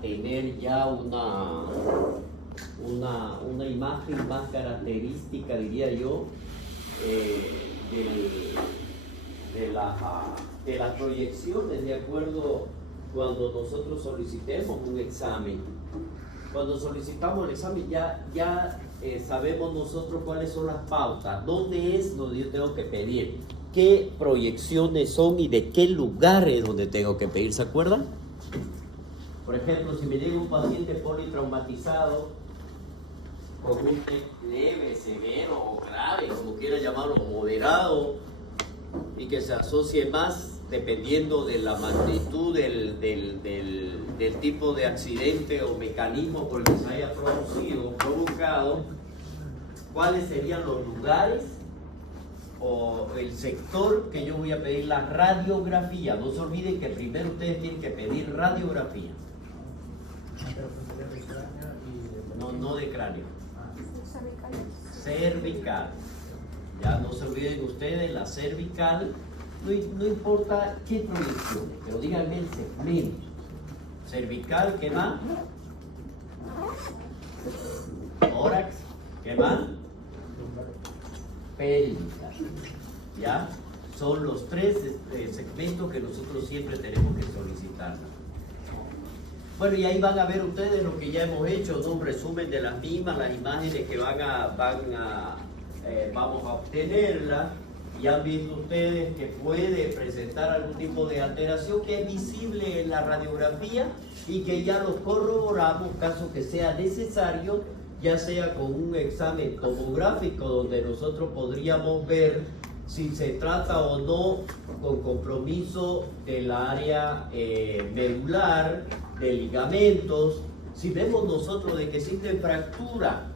tener ya una imagen más característica, diría yo, de las proyecciones, de acuerdo cuando nosotros solicitemos un examen. Cuando solicitamos el examen ya sabemos nosotros cuáles son las pautas, dónde es donde yo tengo que pedir, qué proyecciones son y de qué lugares donde tengo que pedir, ¿se acuerdan? Por ejemplo, si me llega un paciente politraumatizado con un TEC leve, severo o grave, como quiera llamarlo, moderado, y que se asocie más dependiendo de la magnitud del tipo de accidente o mecanismo por el que se haya provocado, cuáles serían los lugares o el sector que yo voy a pedir la radiografía. No se olviden que primero ustedes tienen que pedir radiografía. No de cráneo. Cervical. Ya no se olviden ustedes, la cervical, no importa qué proyecciones, pero díganme el segmento. Cervical, ¿qué más? Tórax, ¿qué más? Pélvica. ¿Ya? Son los tres segmentos que nosotros siempre tenemos que solicitar. Bueno, y ahí van a ver ustedes lo que ya hemos hecho, ¿no? Un resumen de las mismas, las imágenes que vamos a obtenerla. Ya han visto ustedes que puede presentar algún tipo de alteración que es visible en la radiografía y que ya lo corroboramos caso que sea necesario, ya sea con un examen tomográfico donde nosotros podríamos ver si se trata o no con compromiso del área medular, de ligamentos. Si vemos nosotros de que existe fractura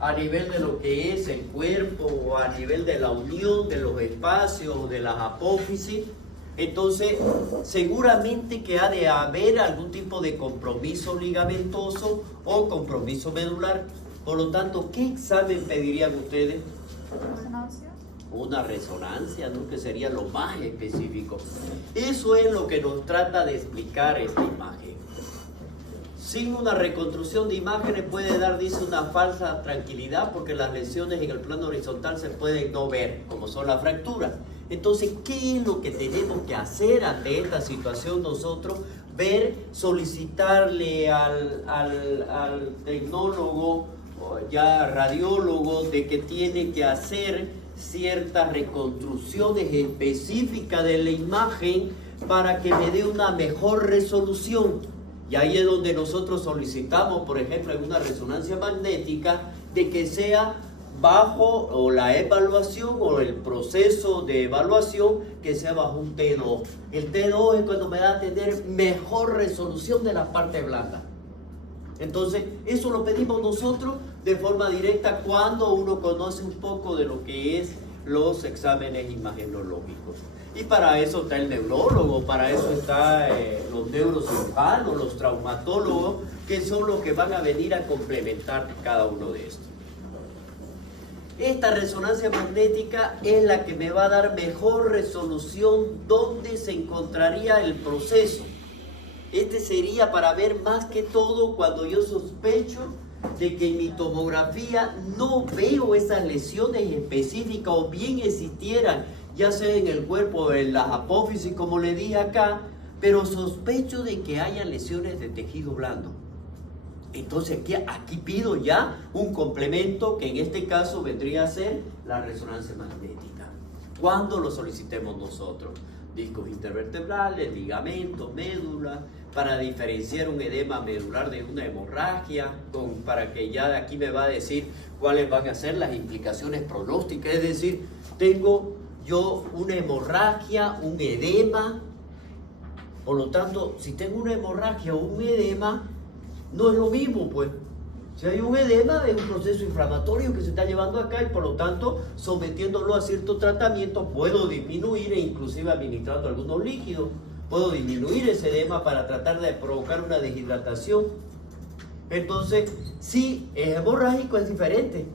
a nivel de lo que es el cuerpo o a nivel de la unión de los espacios, de las apófisis, entonces seguramente que ha de haber algún tipo de compromiso ligamentoso o compromiso medular. Por lo tanto, ¿qué examen pedirían ustedes? Resonancia. Una resonancia, ¿no? Que sería lo más específico. Eso es lo que nos trata de explicar esta imagen. Sin una reconstrucción de imágenes puede dar, dice, una falsa tranquilidad porque las lesiones en el plano horizontal se pueden no ver, como son las fracturas. Entonces, ¿qué es lo que tenemos que hacer ante esta situación nosotros? Ver, solicitarle al tecnólogo, ya radiólogo, de que tiene que hacer ciertas reconstrucciones específicas de la imagen para que me dé una mejor resolución. Y ahí es donde nosotros solicitamos, por ejemplo, en una resonancia magnética, de que sea bajo, o la evaluación o el proceso de evaluación, que sea bajo un T2. El T2 es cuando me da a tener mejor resolución de la parte blanda. Entonces, eso lo pedimos nosotros de forma directa cuando uno conoce un poco de lo que es los exámenes imagenológicos. Y para eso está el neurólogo, para eso están los neurocirujanos, los traumatólogos, que son los que van a venir a complementar cada uno de estos. Esta resonancia magnética es la que me va a dar mejor resolución donde se encontraría el proceso. Este sería para ver más que todo cuando yo sospecho de que en mi tomografía no veo esas lesiones específicas, o bien existieran, ya sea en el cuerpo o en las apófisis, como le dije acá, pero sospecho de que haya lesiones de tejido blando. Entonces aquí pido ya un complemento, que en este caso vendría a ser la resonancia magnética. ¿Cuándo lo solicitemos nosotros? Discos intervertebrales, ligamentos, médula, para diferenciar un edema medular de una hemorragia, para que ya de aquí me va a decir cuáles van a ser las implicaciones pronósticas. Es decir, tengo yo una hemorragia, un edema. Por lo tanto, si tengo una hemorragia o un edema, no es lo mismo, pues. Si hay un edema, es un proceso inflamatorio que se está llevando acá, y por lo tanto, sometiéndolo a cierto tratamiento, puedo disminuir, e inclusive administrando algunos líquidos, puedo disminuir ese edema para tratar de provocar una deshidratación. Entonces, si es hemorrágico, es diferente,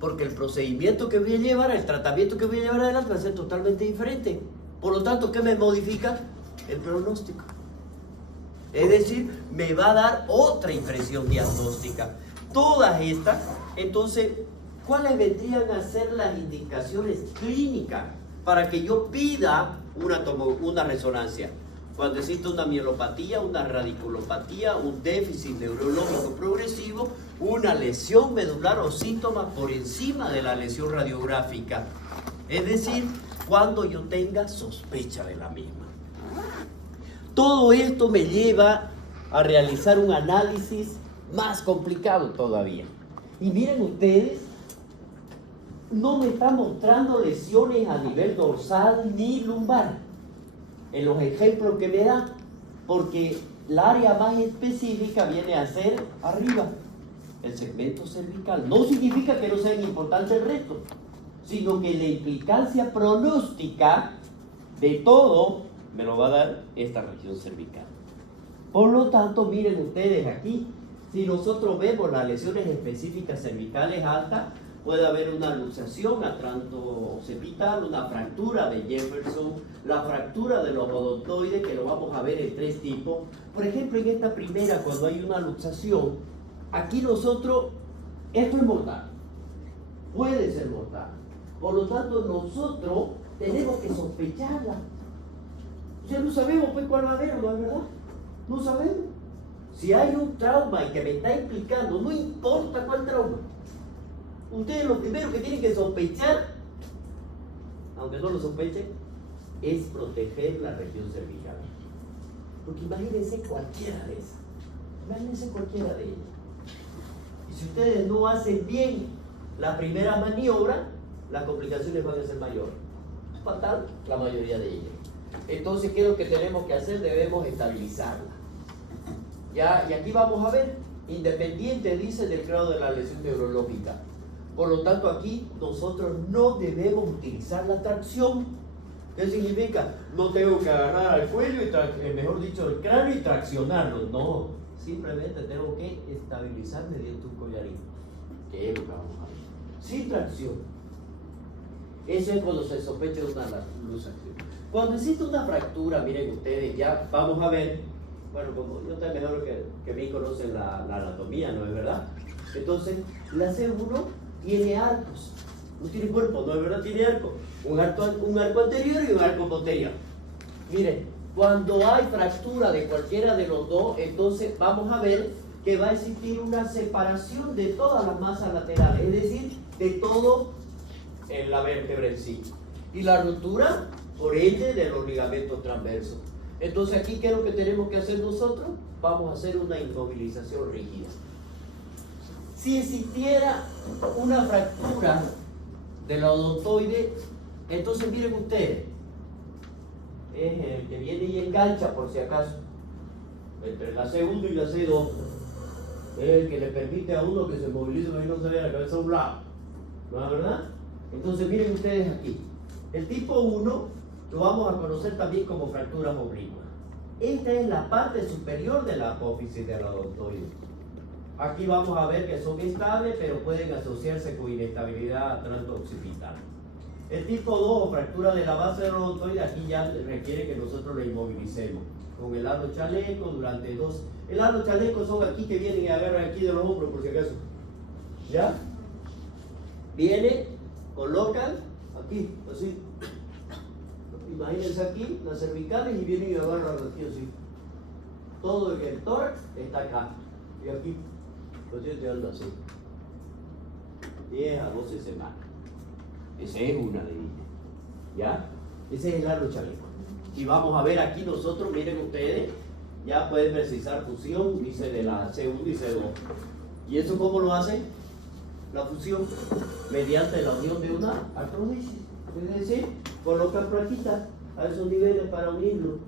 porque el procedimiento que voy a llevar, el tratamiento que voy a llevar adelante va a ser totalmente diferente. Por lo tanto, ¿qué me modifica? El pronóstico. Es decir, me va a dar otra impresión diagnóstica. Todas estas, entonces, ¿cuáles vendrían a ser las indicaciones clínicas para que yo pida una resonancia? Cuando existe una mielopatía, una radiculopatía, un déficit neurológico progresivo, una lesión medular o síntomas por encima de la lesión radiográfica. Es decir, cuando yo tenga sospecha de la misma. Todo esto me lleva a realizar un análisis más complicado todavía. Y miren ustedes, no me está mostrando lesiones a nivel dorsal ni lumbar en los ejemplos que me da, porque la área más específica viene a ser arriba, el segmento cervical. No significa que no sean importantes el resto, sino que la implicancia pronóstica de todo me lo va a dar esta región cervical. Por lo tanto, miren ustedes aquí, si nosotros vemos las lesiones específicas cervicales altas, puede haber una luxación atranto-occipital, una fractura de Jefferson, la fractura de los odontoides, que lo vamos a ver en 3 tipos. Por ejemplo, en esta primera, cuando hay una luxación, aquí nosotros, esto es mortal, puede ser mortal. Por lo tanto, nosotros tenemos que sospecharla. O sea, no sabemos pues cuál va a haber, ¿no es verdad? No sabemos. Si hay un trauma y que me está implicando, no importa cuál trauma, ustedes lo primero que tienen que sospechar, aunque no lo sospechen, es proteger la región cervical. Porque imagínense cualquiera de esas. Imagínense cualquiera de ellas. Y si ustedes no hacen bien la primera maniobra, las complicaciones van a ser mayores. Fatal la mayoría de ellas. Entonces, ¿qué es lo que tenemos que hacer? Debemos estabilizarla. ¿Ya? Y aquí vamos a ver, independiente, dice, del grado de la lesión neurológica. Por lo tanto, aquí nosotros no debemos utilizar la tracción. ¿Qué significa? No tengo que agarrar al cuello, mejor dicho, el cráneo y traccionarlo. No, simplemente tengo que estabilizar mediante un collarín. Que es lo que vamos a ver. Sin tracción. Eso es cuando se sospecha de una luxación. Cuando existe una fractura, miren ustedes, ya vamos a ver, bueno, como yo también mejor que mí conocen la anatomía, ¿no es verdad? Entonces, la C1 tiene arcos, no tiene cuerpo, ¿no es verdad? Tiene arco. Un arco anterior y un arco posterior. Miren, cuando hay fractura de cualquiera de los dos, entonces vamos a ver que va a existir una separación de todas las masas laterales, es decir, de todo en la vértebra en sí. Y la ruptura, por ende, de los ligamentos transversos. Entonces, aquí, ¿qué es lo que tenemos que hacer nosotros? Vamos a hacer una inmovilización rígida. Si existiera una fractura de la odontoide, entonces miren ustedes, es el que viene y engancha, por si acaso, entre la C1 y la C2, es el que le permite a uno que se movilice y no se vea la cabeza a un lado, ¿no es verdad? Entonces miren ustedes aquí, el tipo 1 lo vamos a conocer también como fracturas oblicuas. Esta es la parte superior de la apófisis de la odontoide. Aquí vamos a ver que son estables, pero pueden asociarse con inestabilidad atranto-occipital. El tipo 2, fractura de la base de la odontoide, aquí ya requiere que nosotros la inmovilicemos con el halo chaleco durante 2. El halo chaleco son aquí que vienen y agarran aquí de los hombros, por si acaso. ¿Ya? Vienen, colocan aquí, así. Imagínense aquí, las cervicales, y vienen y agarran aquí así. Todo el tórax está acá. Y aquí, pues yo te ando así. 10 a 12 semanas. Esa es una de ellas. ¿Ya? Ese es el halo chaleco. Y vamos a ver aquí nosotros, miren ustedes, ya pueden precisar fusión, dice de la C1 y C2. ¿Y eso cómo lo hacen? La fusión, mediante la unión de una artrodesis. Es decir, colocan plaquitas a esos niveles para unirlo.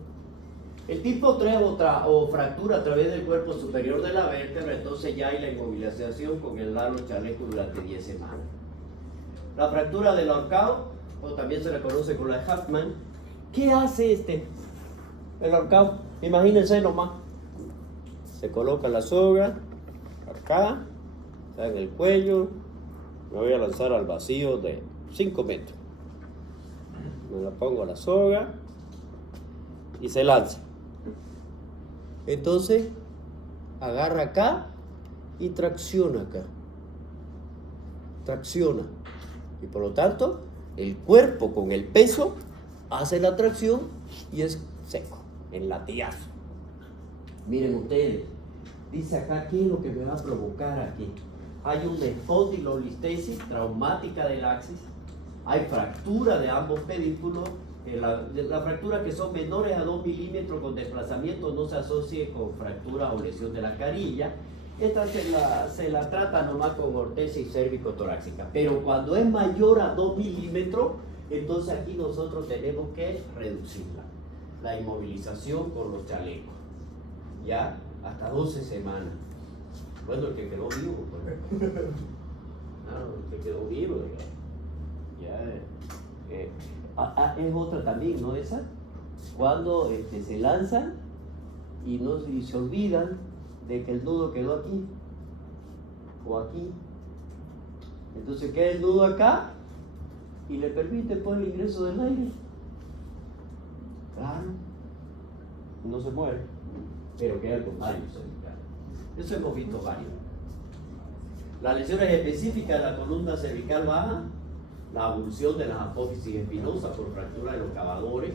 El tipo 3 o fractura a través del cuerpo superior de la vértebra, entonces ya hay la inmovilización con el halo chaleco durante 10 semanas. La fractura del ahorcado, o también se le conoce como la de Huffman. ¿Qué hace el ahorcado? Imagínense nomás. Se coloca la soga acá, en el cuello. Me voy a lanzar al vacío de 5 metros. Me la pongo a la soga y se lanza. Entonces, agarra acá y tracciona acá. Tracciona. Y por lo tanto, el cuerpo con el peso hace la tracción y es seco, en latigazo. Miren ustedes, dice acá, ¿qué es lo que me va a provocar aquí? Hay una espondilolistesis traumática del axis, hay fractura de ambos pedículos. La fractura que son menores a 2 milímetros con desplazamiento no se asocie con fractura o lesión de la carilla. Esta se la trata nomás con ortesis cérvico-torácica. Pero cuando es mayor a 2 milímetros, entonces aquí nosotros tenemos que reducirla. La inmovilización con los chalecos. Ya, hasta 12 semanas. Bueno, el que quedó vivo. Pues. El que quedó vivo. Es otra también, ¿no? Esa. Cuando se lanzan y se olvidan de que el nudo quedó aquí o aquí. Entonces queda el nudo acá y le permite pues el ingreso del aire. Claro, no se muere, pero queda con daño cervical. Eso hemos visto varios. Las lesiones específicas de la columna cervical baja, la abulsión de las apófisis espinosas por fractura de los cavadores,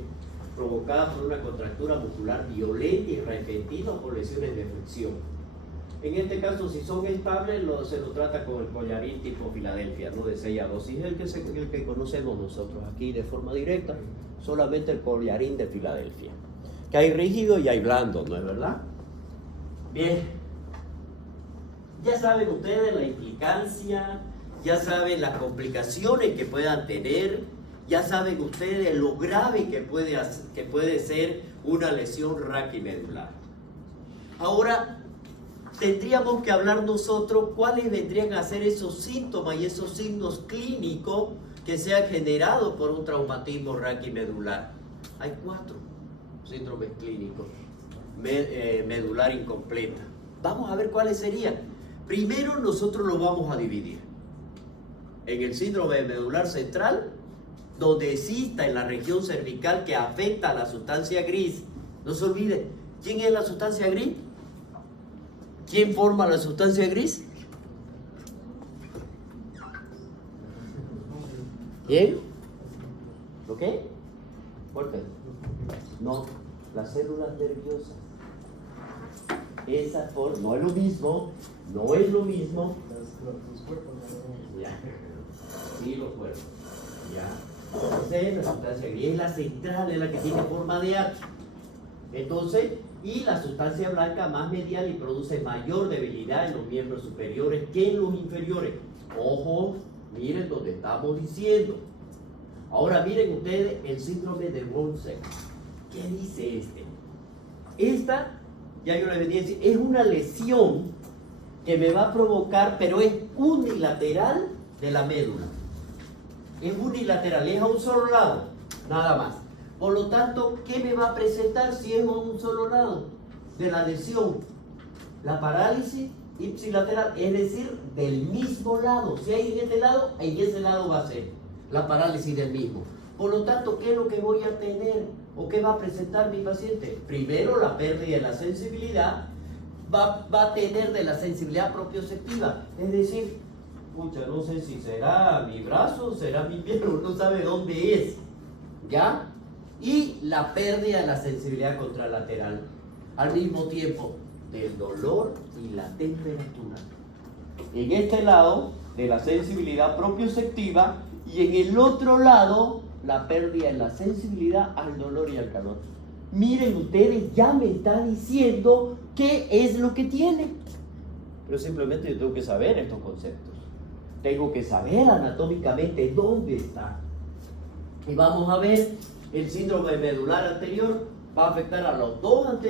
provocada por una contractura muscular violenta y repentina o por lesiones de fricción. En este caso, si son estables, se lo trata con el collarín tipo Filadelfia, ¿no? De 6 a 12, y es el que conocemos nosotros aquí de forma directa, solamente el collarín de Filadelfia. Que hay rígido y hay blando, ¿no es verdad? Bien, ya saben ustedes la implicancia, ya saben las complicaciones que puedan tener, ya saben ustedes lo grave que puede ser una lesión raquimedular. Ahora, tendríamos que hablar nosotros cuáles vendrían a ser esos síntomas y esos signos clínicos que se han generado por un traumatismo raquimedular. Hay 4 síndromes clínicos. Medular incompleta. Vamos a ver cuáles serían. Primero nosotros lo vamos a dividir en el síndrome medular central, donde exista en la región cervical que afecta a la sustancia gris. No se olvide, ¿quién es la sustancia gris? ¿Quién forma la sustancia gris? ¿Quién? ¿Lo qué? Fuerte. No, las células nerviosas. Esa forma, no es lo mismo, no es lo mismo. Los cuerpos. Ya. Sí, los cuerpos. Ya. Entonces, la sustancia gris es la central, es la que tiene forma de H. Entonces, y la sustancia blanca más medial y produce mayor debilidad en los miembros superiores que en los inferiores. Ojo, miren donde estamos diciendo. Ahora miren ustedes el síndrome de Ronsen. ¿Qué dice este? Esta, ya yo les venía a decir, es una lesión que me va a provocar, pero es unilateral de la médula. Es unilateral, es a un solo lado, nada más. Por lo tanto, ¿qué me va a presentar si es a un solo lado de la lesión? La parálisis ipsilateral, es decir, del mismo lado. Si hay en este lado, en ese lado va a ser la parálisis del mismo. Por lo tanto, ¿qué es lo que voy a tener? ¿O qué va a presentar mi paciente? Primero, la pérdida de la sensibilidad. Va a tener de la sensibilidad propioceptiva. Es decir, pucha, no sé si será mi brazo, será mi pie, no sabe dónde es. ¿Ya? Y la pérdida de la sensibilidad contralateral. Al mismo tiempo, del dolor y la temperatura. En este lado, de la sensibilidad propioceptiva, y en el otro lado, la pérdida de la sensibilidad al dolor y al calor. Miren ustedes, ya me está diciendo qué es lo que tiene. Pero simplemente yo tengo que saber estos conceptos. Tengo que saber anatómicamente dónde está. Y vamos a ver, el síndrome medular anterior va a afectar a los dos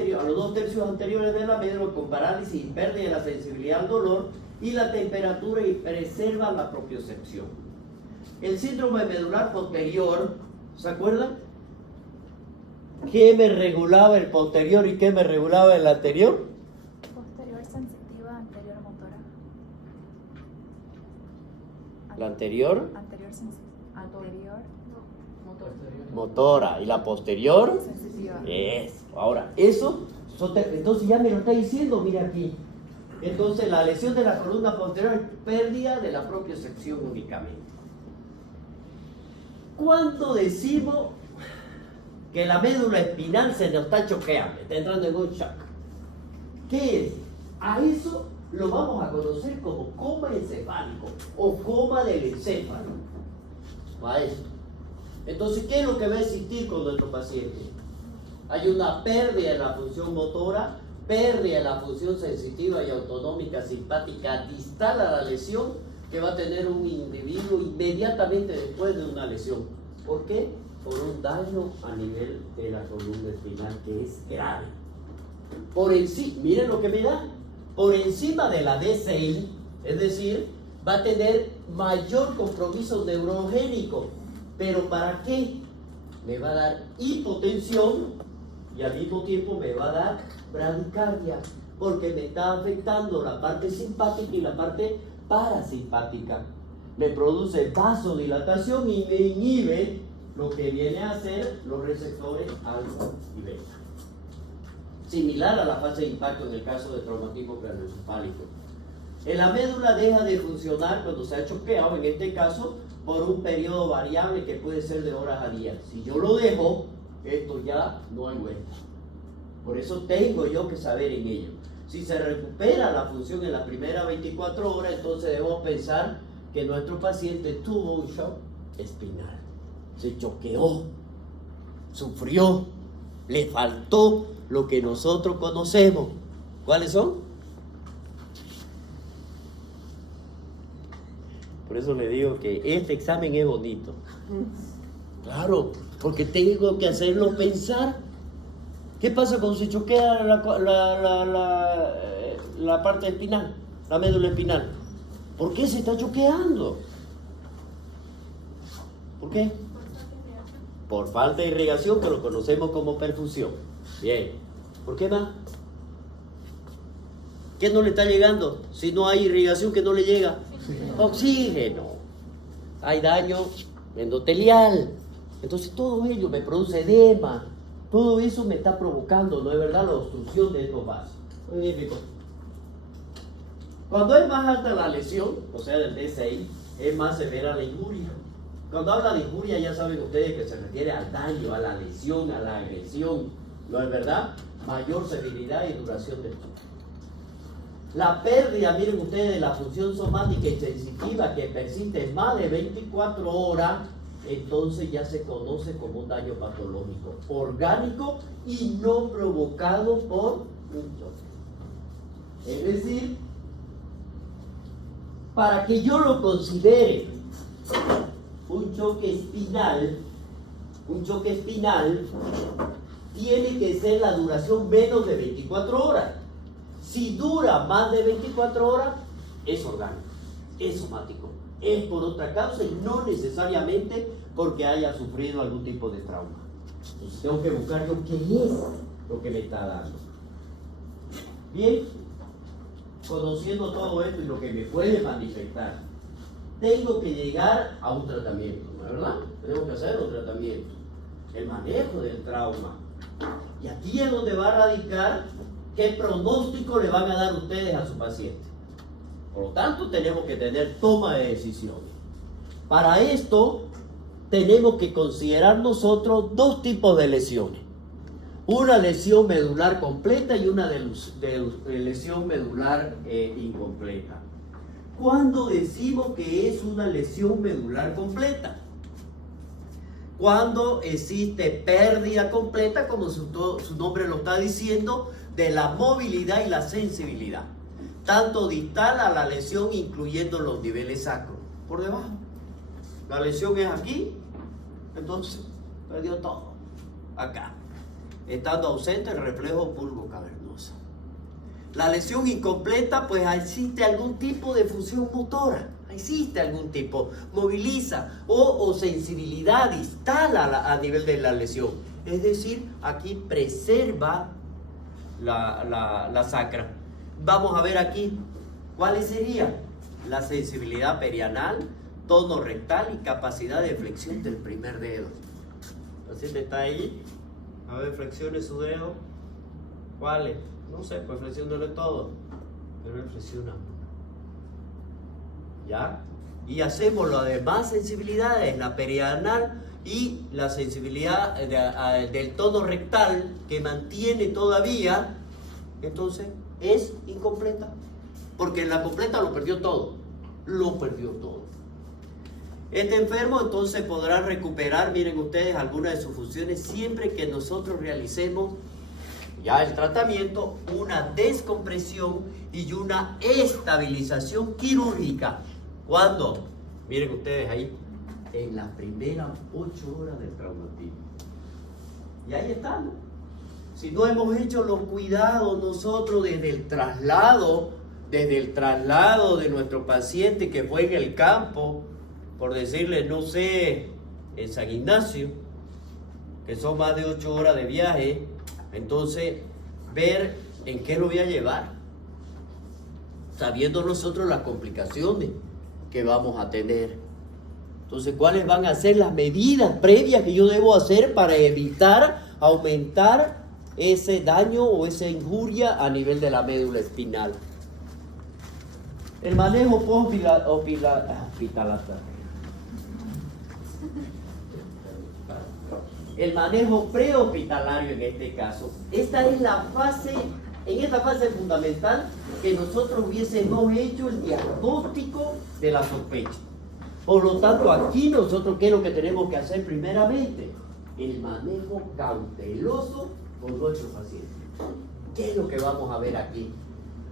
tercios anteriores de la médula con parálisis y pérdida de la sensibilidad al dolor y la temperatura y preserva la propiocepción. El síndrome medular posterior, ¿se acuerdan? ¿Qué me regulaba el posterior y qué me regulaba el anterior? Posterior sensitiva, anterior motora. ¿La anterior? Anterior Motora. ¿Y la posterior? sensitiva. Eso. Ahora, esos Entonces ya me lo está diciendo, mira aquí. Entonces la lesión de la columna posterior es pérdida de la propia sección únicamente. ¿Cuándo decimos que la médula espinal se nos está choqueando, está entrando en un shock? ¿Qué es? A eso lo vamos a conocer como coma encefálico o coma del encéfalo. A eso. Entonces, ¿qué es lo que va a existir con nuestro paciente? Hay una pérdida de la función motora, pérdida de la función sensitiva y autonómica simpática distal a la lesión que va a tener un individuo inmediatamente después de una lesión. ¿Por qué? Por un daño a nivel de la columna espinal que es grave. Por encima, miren lo que me da, por encima de la D6, es decir, va a tener mayor compromiso neurogénico. ¿Pero para qué? Me va a dar hipotensión y al mismo tiempo me va a dar bradicardia, porque me está afectando la parte simpática y la parte parasimpática. Me produce vasodilatación y me inhibe lo que viene a ser los receptores alfa y beta. Similar a la fase de impacto en el caso de traumatismo craneoencefálico. En la médula deja de funcionar cuando se ha choqueado, en este caso, por un periodo variable que puede ser de horas a días. Si yo lo dejo, esto ya no hay vuelta. Por eso tengo yo que saber en ello. Si se recupera la función en las primeras 24 horas, entonces debemos pensar que nuestro paciente tuvo un shock espinal. Se choqueó, sufrió, le faltó lo que nosotros conocemos. ¿Cuáles son? Por eso le digo que este examen es bonito. Claro, porque tengo que hacerlo pensar. ¿Qué pasa cuando se choquea la parte espinal, la médula espinal? ¿Por qué se está choqueando? ¿Por qué? Por falta de irrigación, que lo conocemos como perfusión. Bien. ¿Por qué más? ¿Qué no le está llegando? Si no hay irrigación, ¿qué no le llega? Oxígeno. Hay daño endotelial. Entonces todo ello me produce edema. Todo eso me está provocando, ¿no es verdad?, la obstrucción de estos vasos. Magnífico. Cuando es más alta la lesión, o sea, del D6, es más severa la injuria. Cuando habla de injuria, ya saben ustedes que se refiere al daño, a la lesión, a la agresión, ¿no es verdad? Mayor severidad y duración del choque. La pérdida, miren ustedes, de la función somática y sensitiva que persiste más de 24 horas, entonces ya se conoce como un daño patológico, orgánico y no provocado por un choque. Es decir, para que yo lo considere un choque espinal, tiene que ser la duración menos de 24 horas. Si dura más de 24 horas, es orgánico, es somático, es por otra causa y no necesariamente porque haya sufrido algún tipo de trauma. Entonces tengo que buscar yo qué es lo que me está dando. Bien, conociendo todo esto y lo que me puede manifestar, tengo que llegar a un tratamiento, ¿no es verdad? Tenemos que hacer un tratamiento, el manejo del trauma. Y aquí es donde va a radicar qué pronóstico le van a dar ustedes a su paciente. Por lo tanto, tenemos que tener toma de decisiones. Para esto, tenemos que considerar nosotros dos tipos de lesiones. Una lesión medular completa y una lesión medular incompleta. ¿Cuándo decimos que es una lesión medular completa? Cuando existe pérdida completa, como su nombre lo está diciendo, de la movilidad y la sensibilidad, tanto distal a la lesión, incluyendo los niveles sacros, por debajo. La lesión es aquí, entonces perdió todo, acá, estando ausente el reflejo pulvo-cavernoso. La lesión incompleta, pues existe algún tipo de función motora, existe algún tipo, moviliza o sensibilidad distal a nivel de la lesión, es decir, aquí preserva la sacra. Vamos a ver aquí cuáles serían la sensibilidad perianal, tono rectal y capacidad de flexión del primer dedo. El paciente está ahí, a ver, flexione su dedo. ¿Cuáles? No sé, pues flexiónale todo. Pero él flexiona una. ¿Ya? Y hacemos las demás sensibilidades, la perianal y la sensibilidad del tono rectal que mantiene todavía, entonces es incompleta. Porque en la completa lo perdió todo. Lo perdió todo. Este enfermo entonces podrá recuperar, miren ustedes, algunas de sus funciones siempre que nosotros realicemos ya el tratamiento, una descompresión y una estabilización quirúrgica. ¿Cuándo? Miren ustedes ahí, en las primeras 8 horas del traumatismo. Y ahí estamos. Si no hemos hecho los cuidados nosotros desde el traslado de nuestro paciente que fue en el campo, por decirle, no sé, en San Ignacio, que son más de 8 horas de viaje, entonces ver en qué lo voy a llevar, sabiendo nosotros las complicaciones que vamos a tener. Entonces, ¿cuáles van a ser las medidas previas que yo debo hacer para evitar aumentar ese daño o esa injuria a nivel de la médula espinal? El manejo el manejo prehospitalario en este caso. Esta es la fase, en esta fase fundamental que nosotros hubiésemos hecho el diagnóstico de la sospecha. Por lo tanto, aquí nosotros, ¿qué es lo que tenemos que hacer primeramente? El manejo cauteloso con nuestros pacientes. ¿Qué es lo que vamos a ver aquí?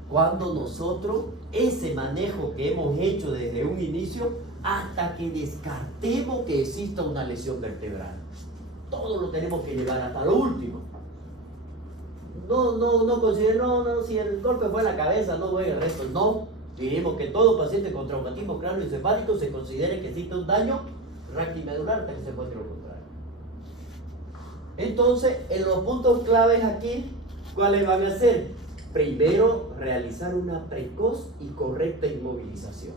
Cuando nosotros, ese manejo que hemos hecho desde un inicio, hasta que descartemos que exista una lesión vertebral. Todo lo tenemos que llevar hasta lo último. No considero, no, si el golpe fue en la cabeza, no voy el resto, no. Diremos que todo paciente con traumatismo cráneoencefálico se considere que existe un daño raquimedular hasta que se encuentre lo contrario. Entonces, en los puntos claves aquí, ¿cuáles van a ser? Primero, realizar una precoz y correcta inmovilización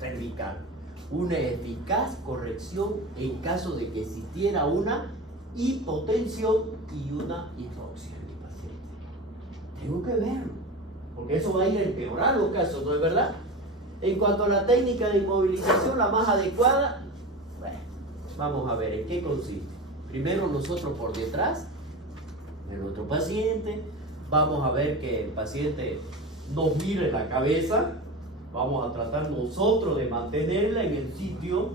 cervical. Una eficaz corrección en caso de que existiera una hipotensión y una hipoxia en el paciente. Tengo que verlo, porque eso va a ir a empeorar los casos, ¿no es verdad? En cuanto a la técnica de inmovilización, la más adecuada, bueno, vamos a ver en qué consiste. Primero nosotros por detrás de nuestro paciente, vamos a ver que el paciente nos mire la cabeza, vamos a tratar nosotros de mantenerla en el sitio,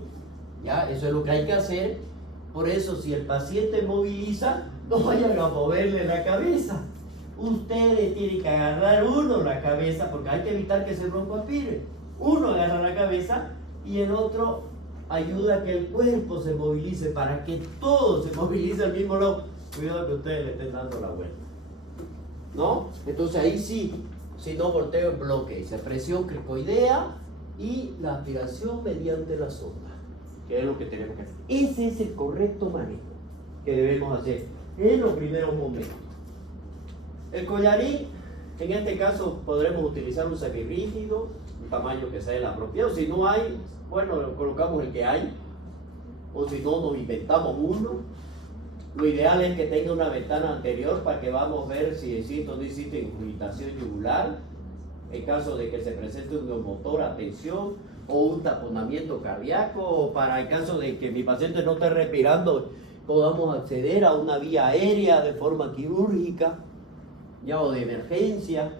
ya, eso es lo que hay que hacer. Por eso, si el paciente moviliza, no vayan a moverle la cabeza. Ustedes tienen que agarrar uno la cabeza, porque hay que evitar que se broncoaspire. Uno agarra la cabeza y el otro ayuda a que el cuerpo se movilice, para que todo se movilice al mismo lado. Cuidado que ustedes le estén dando la vuelta, ¿no? Entonces ahí sí, si no volteo el bloque, dice presión cricoidea y la aspiración mediante la sonda, que es lo que tenemos que hacer. Ese es el correcto manejo que debemos hacer en los primeros momentos. El collarín, en este caso podremos utilizar un semirrígido, un tamaño que sea el apropiado. Si no hay, bueno, colocamos el que hay, o si no, nos inventamos uno. Lo ideal es que tenga una ventana anterior para que vamos a ver si existe o no existe inclinación yugular. En caso de que se presente un neumotor, atención, o un taponamiento cardíaco, o para el caso de que mi paciente no esté respirando, podamos acceder a una vía aérea de forma quirúrgica, ya, o de emergencia.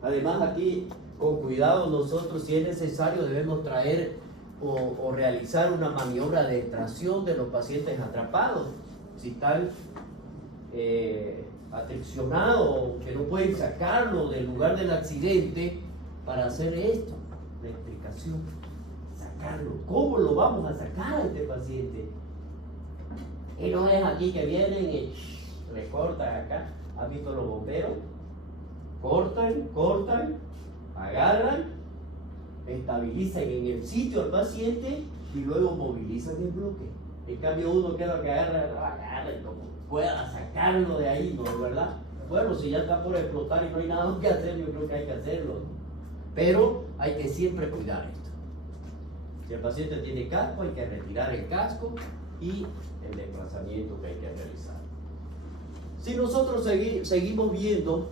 Además, aquí, con cuidado, nosotros, si es necesario, debemos traer o realizar una maniobra de extracción de los pacientes atrapados. Si están atraccionados, que no pueden sacarlo del lugar del accidente, para hacer esto, la explicación, sacarlo. ¿Cómo lo vamos a sacar a este paciente? Y no es aquí que vienen y le cortan acá. ¿Has visto los bomberos? Cortan, agarran, estabilizan en el sitio al paciente y luego movilizan el bloque. En cambio, uno que es lo que agarra y como pueda sacarlo de ahí, ¿no es verdad? Bueno, si ya está por explotar y no hay nada que hacer, yo creo que hay que hacerlo, ¿no? Pero hay que siempre cuidar esto. Si el paciente tiene casco, hay que retirar el casco y el desplazamiento que hay que realizar. Si nosotros seguimos viendo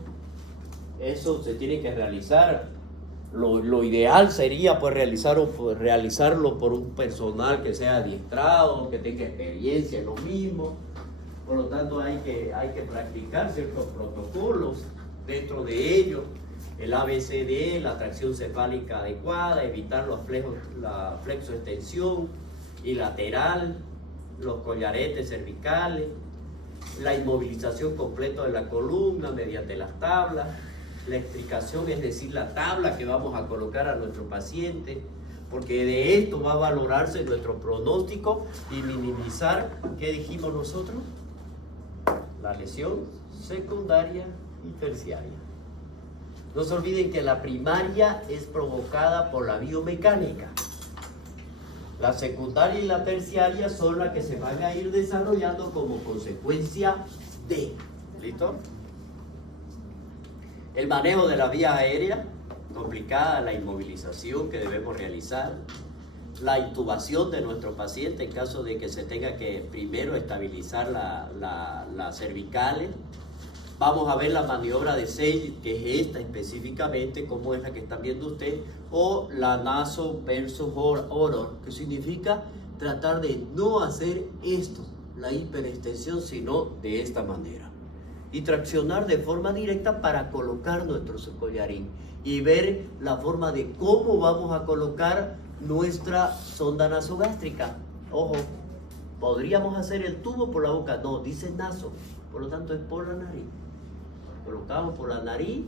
Eso se tiene que realizar. Lo ideal sería pues realizarlo por un personal que sea adiestrado, que tenga experiencia en lo mismo. Por lo tanto hay que practicar ciertos protocolos. Dentro de ellos el ABCD, la tracción cefálica adecuada, evitar la flexoextensión y lateral, los collaretes cervicales, la inmovilización completa de la columna mediante las tablas, la explicación, es decir, la tabla que vamos a colocar a nuestro paciente, porque de esto va a valorarse nuestro pronóstico y minimizar, ¿qué dijimos nosotros? La lesión secundaria y terciaria. No se olviden que la primaria es provocada por la biomecánica. La secundaria y la terciaria son las que se van a ir desarrollando como consecuencia de. ¿Listo? El manejo de la vía aérea, complicada, la inmovilización que debemos realizar, la intubación de nuestro paciente en caso de que se tenga que primero estabilizar las cervicales. Vamos a ver la maniobra de Sage, que es esta específicamente, como es la que están viendo ustedes, o la naso versus oral, que significa tratar de no hacer esto, la hiperextensión, sino de esta manera. Y traccionar de forma directa para colocar nuestro collarín y ver la forma de cómo vamos a colocar nuestra sonda nasogástrica. Ojo, podríamos hacer el tubo por la boca, no, dice naso, por lo tanto es por la nariz. Colocamos por la nariz,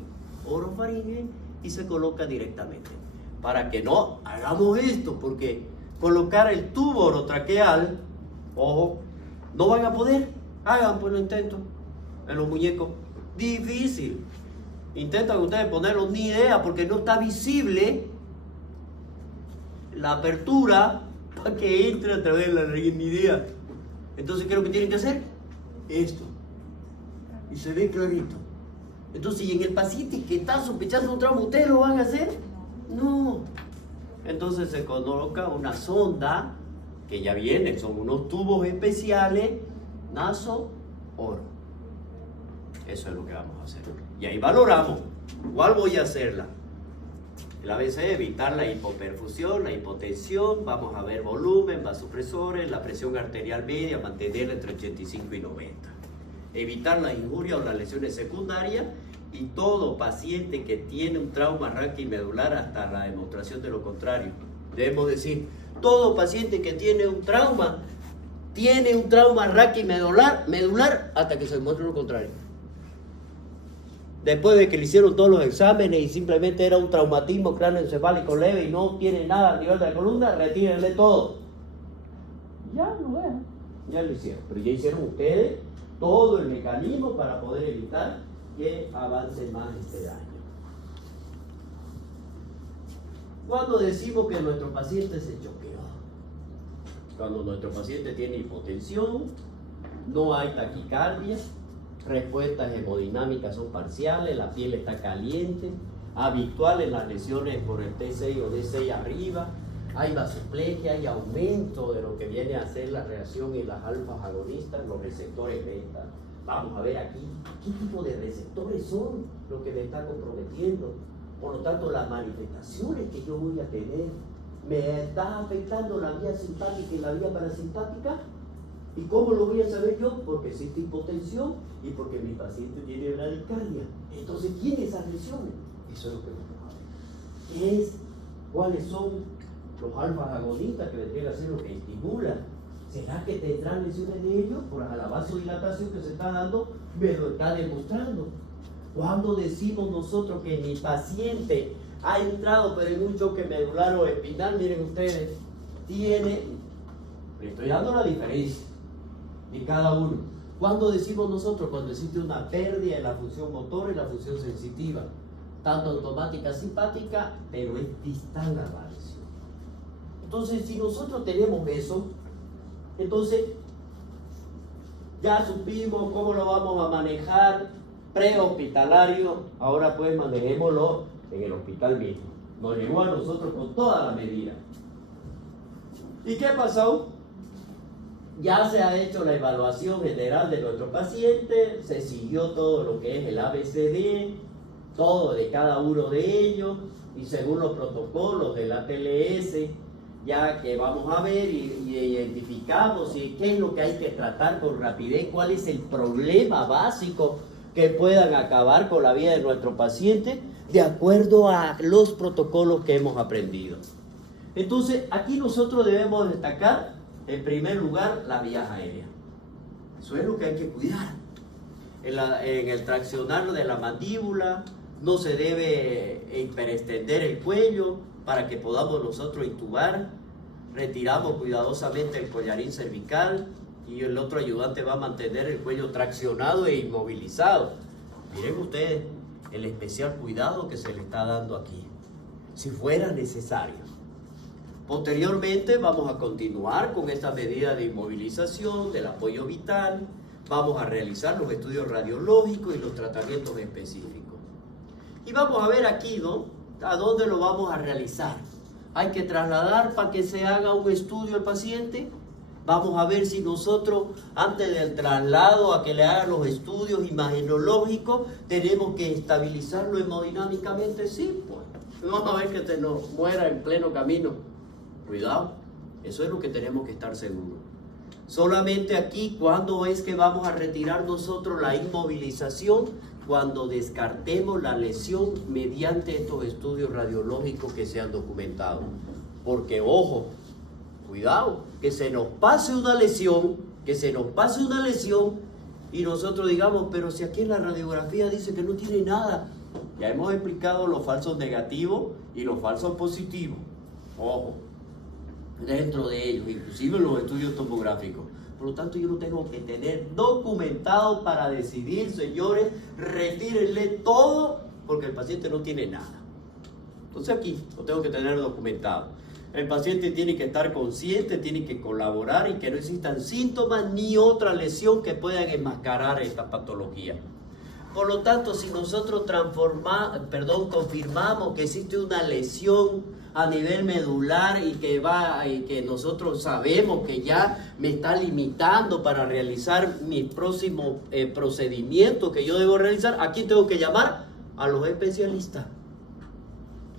orofaringe, y se coloca directamente. Para que no hagamos esto, porque colocar el tubo orotraqueal, ojo, no van a poder. Hagan pues el intento en los muñecos. Difícil. Intentan ustedes ponerlo, ni idea, porque no está visible la apertura para que entre a través de la nariz, ni idea. Entonces, ¿qué es lo que tienen que hacer? Esto. Y se ve clarito. Entonces, ¿y en el paciente que está sospechando un trauma, ustedes lo van a hacer? No. Entonces se coloca una sonda, que ya viene, son unos tubos especiales, naso-oro. Eso es lo que vamos a hacer. Y ahí valoramos. ¿Cuál voy a hacerla? El ABC, evitar la hipoperfusión, la hipotensión, vamos a ver volumen, vasopresores, la presión arterial media, mantenerla entre 85 y 90. Evitar la injuria o las lesiones secundarias, y todo paciente que tiene un trauma raquimedular hasta la demostración de lo contrario. Debemos decir, todo paciente que tiene un trauma raquimedular hasta que se demuestre lo contrario. Después de que le hicieron todos los exámenes y simplemente era un traumatismo cráneoencefálico leve y no tiene nada a nivel de la columna, retírenle todo. Ya lo vean, ya lo hicieron. Pero ya hicieron ustedes todo el mecanismo para poder evitar que avance más este daño. Cuando decimos que nuestro paciente se choqueó, cuando nuestro paciente tiene hipotensión, no hay taquicardia, respuestas hemodinámicas son parciales, la piel está caliente, habituales las lesiones por el T6 o D6 arriba, hay vasoplegia, hay aumento de lo que viene a ser la reacción en las alfas agonistas, los receptores beta. Vamos a ver aquí qué tipo de receptores son los que me están comprometiendo. Por lo tanto, las manifestaciones que yo voy a tener, ¿me está afectando la vía simpática y la vía parasimpática? ¿Y cómo lo voy a saber yo? Porque existe hipotensión y porque mi paciente tiene bradicardia. Entonces, ¿tiene esas lesiones? Eso es lo que vamos a ver. ¿Cuáles son los alfas agonistas que vendrían a ser lo que estimulan? ¿Será que tendrán lesiones de ellos? Por la vasodilatación que se está dando, me lo está demostrando. Cuando decimos nosotros que mi paciente ha entrado pero en un choque medular o espinal, miren ustedes, le estoy dando la diferencia de cada uno. Cuando decimos nosotros, cuando existe una pérdida en la función motora y la función sensitiva, tanto automática, simpática, pero es distal la lesión. Entonces, si nosotros tenemos eso, entonces ya supimos cómo lo vamos a manejar prehospitalario, ahora pues manejémoslo en el hospital mismo. Nos llegó a nosotros con toda la medida. ¿Y qué pasó? Ya se ha hecho la evaluación general de nuestro paciente, se siguió todo lo que es el ABCD, todo de cada uno de ellos y según los protocolos de la TLS, ya que vamos a ver y identificamos qué es lo que hay que tratar con rapidez, cuál es el problema básico que puedan acabar con la vida de nuestro paciente de acuerdo a los protocolos que hemos aprendido. Entonces, aquí nosotros debemos destacar, en primer lugar, las vías aéreas. Eso es lo que hay que cuidar. En el traccionar de la mandíbula no se debe hiperextender el cuello para que podamos nosotros intubar. Retiramos cuidadosamente el collarín cervical y el otro ayudante va a mantener el cuello traccionado e inmovilizado. Miren ustedes el especial cuidado que se le está dando aquí, si fuera necesario. Posteriormente vamos a continuar con esta medida de inmovilización, del apoyo vital, vamos a realizar los estudios radiológicos y los tratamientos específicos. Y vamos a ver aquí, ¿no? ¿A dónde lo vamos a realizar? Hay que trasladar para que se haga un estudio al paciente. Vamos a ver si nosotros, antes del traslado a que le hagan los estudios imagenológicos, tenemos que estabilizarlo hemodinámicamente. Sí, pues. Vamos a ver que se nos muera en pleno camino. Cuidado, eso es lo que tenemos que estar seguros. Solamente aquí, ¿cuándo es que vamos a retirar nosotros la inmovilización? Cuando descartemos la lesión mediante estos estudios radiológicos que se han documentado. Porque, ojo, cuidado, que se nos pase una lesión, y nosotros digamos, pero si aquí en la radiografía dice que no tiene nada. Ya hemos explicado los falsos negativos y los falsos positivos. Ojo, dentro de ellos, inclusive los estudios tomográficos. Por lo tanto, yo no tengo que tener documentado para decidir, señores, retírenle todo porque el paciente no tiene nada. Entonces aquí lo tengo que tener documentado. El paciente tiene que estar consciente, tiene que colaborar y que no existan síntomas ni otra lesión que puedan enmascarar esta patología. Por lo tanto, si nosotros confirmamos que existe una lesión a nivel medular y que nosotros sabemos que ya me está limitando para realizar mi próximo procedimiento que yo debo realizar, aquí tengo que llamar a los especialistas.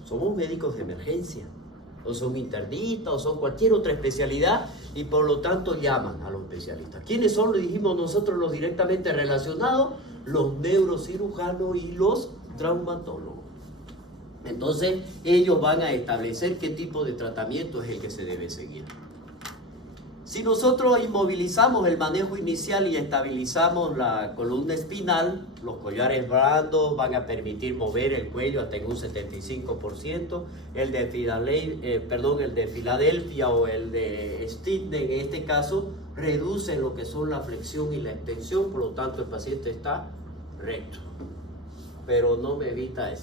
Somos médicos de emergencia, o son internistas, o son cualquier otra especialidad, y por lo tanto llaman a los especialistas. ¿Quiénes son? Lo dijimos nosotros, los directamente relacionados, los neurocirujanos y los traumatólogos. Entonces, ellos van a establecer qué tipo de tratamiento es el que se debe seguir. Si nosotros inmovilizamos el manejo inicial y estabilizamos la columna espinal, los collares blandos van a permitir mover el cuello hasta en un 75%. El de Filadelfia o el de Stickney, en este caso, reducen lo que son la flexión y la extensión, por lo tanto el paciente está recto. Pero no me evita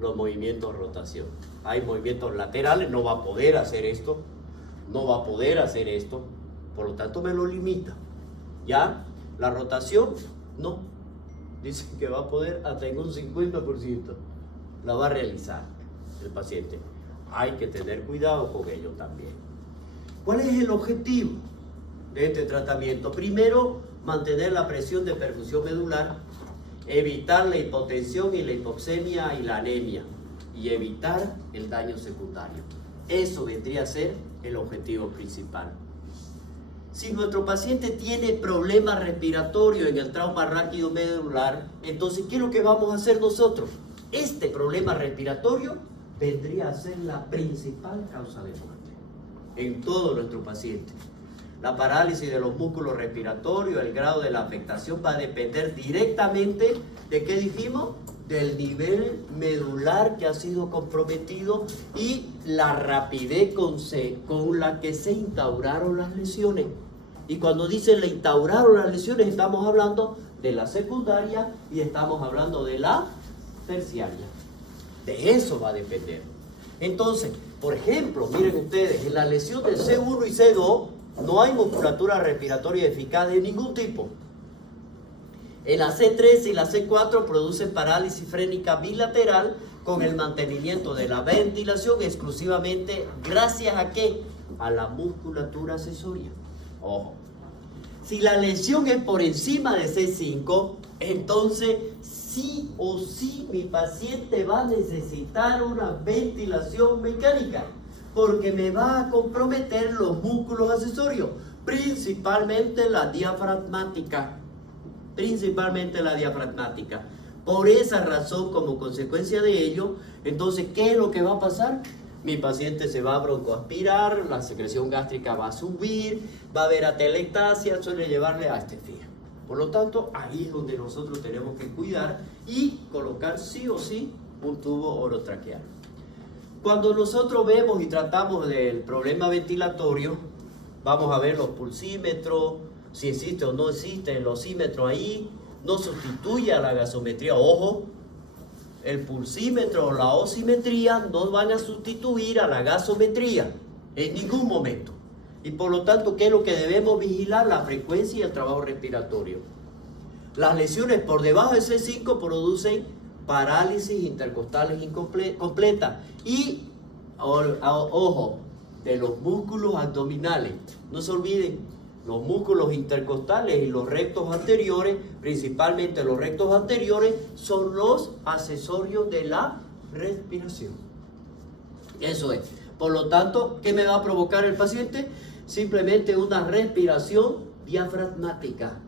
los movimientos de rotación. Hay movimientos laterales, no va a poder hacer esto, por lo tanto me lo limita. ¿Ya? La rotación, no. Dicen que va a poder hasta en un 50%. La va a realizar el paciente. Hay que tener cuidado con ello también. ¿Cuál es el objetivo de este tratamiento? Primero, mantener la presión de perfusión medular, evitar la hipotensión y la hipoxemia y la anemia, y evitar el daño secundario. Eso vendría a ser el objetivo principal. Si nuestro paciente tiene problemas respiratorios en el trauma raquidomedular, entonces, ¿qué es lo que vamos a hacer nosotros? Este problema respiratorio vendría a ser la principal causa de muerte en todo nuestro paciente. La parálisis de los músculos respiratorios, el grado de la afectación va a depender directamente de ¿qué dijimos? Del nivel medular que ha sido comprometido y la rapidez con la que se instauraron las lesiones. Y cuando dicen le instauraron las lesiones, estamos hablando de la secundaria y estamos hablando de la terciaria. De eso va a depender. Entonces, por ejemplo, miren ustedes, en la lesión del C1 y C2 no hay musculatura respiratoria eficaz de ningún tipo. En la C3 y la C4 producen parálisis frénica bilateral con el mantenimiento de la ventilación exclusivamente gracias a ¿qué? A la musculatura accesoria. Ojo. Si la lesión es por encima de C5, entonces sí o sí mi paciente va a necesitar una ventilación mecánica, porque me va a comprometer los músculos accesorios, principalmente la diafragmática. Por esa razón, como consecuencia de ello, entonces, ¿qué es lo que va a pasar? Mi paciente se va a broncoaspirar, la secreción gástrica va a subir, va a haber atelectasia, suele llevarle a astenia. Por lo tanto, ahí es donde nosotros tenemos que cuidar y colocar sí o sí un tubo orotraqueal. Cuando nosotros vemos y tratamos del problema ventilatorio, vamos a ver los pulsímetros, si existe o no existe el osímetro ahí, no sustituye a la gasometría. Ojo, el pulsímetro o la osimetría no van a sustituir a la gasometría en ningún momento. Y por lo tanto, ¿qué es lo que debemos vigilar? La frecuencia y el trabajo respiratorio. Las lesiones por debajo de C5 producen parálisis intercostales incompleta. Y, ojo, de los músculos abdominales. No se olviden, los músculos intercostales y los rectos anteriores, principalmente los rectos anteriores, son los accesorios de la respiración. Eso es. Por lo tanto, ¿qué me va a provocar el paciente? Simplemente una respiración diafragmática.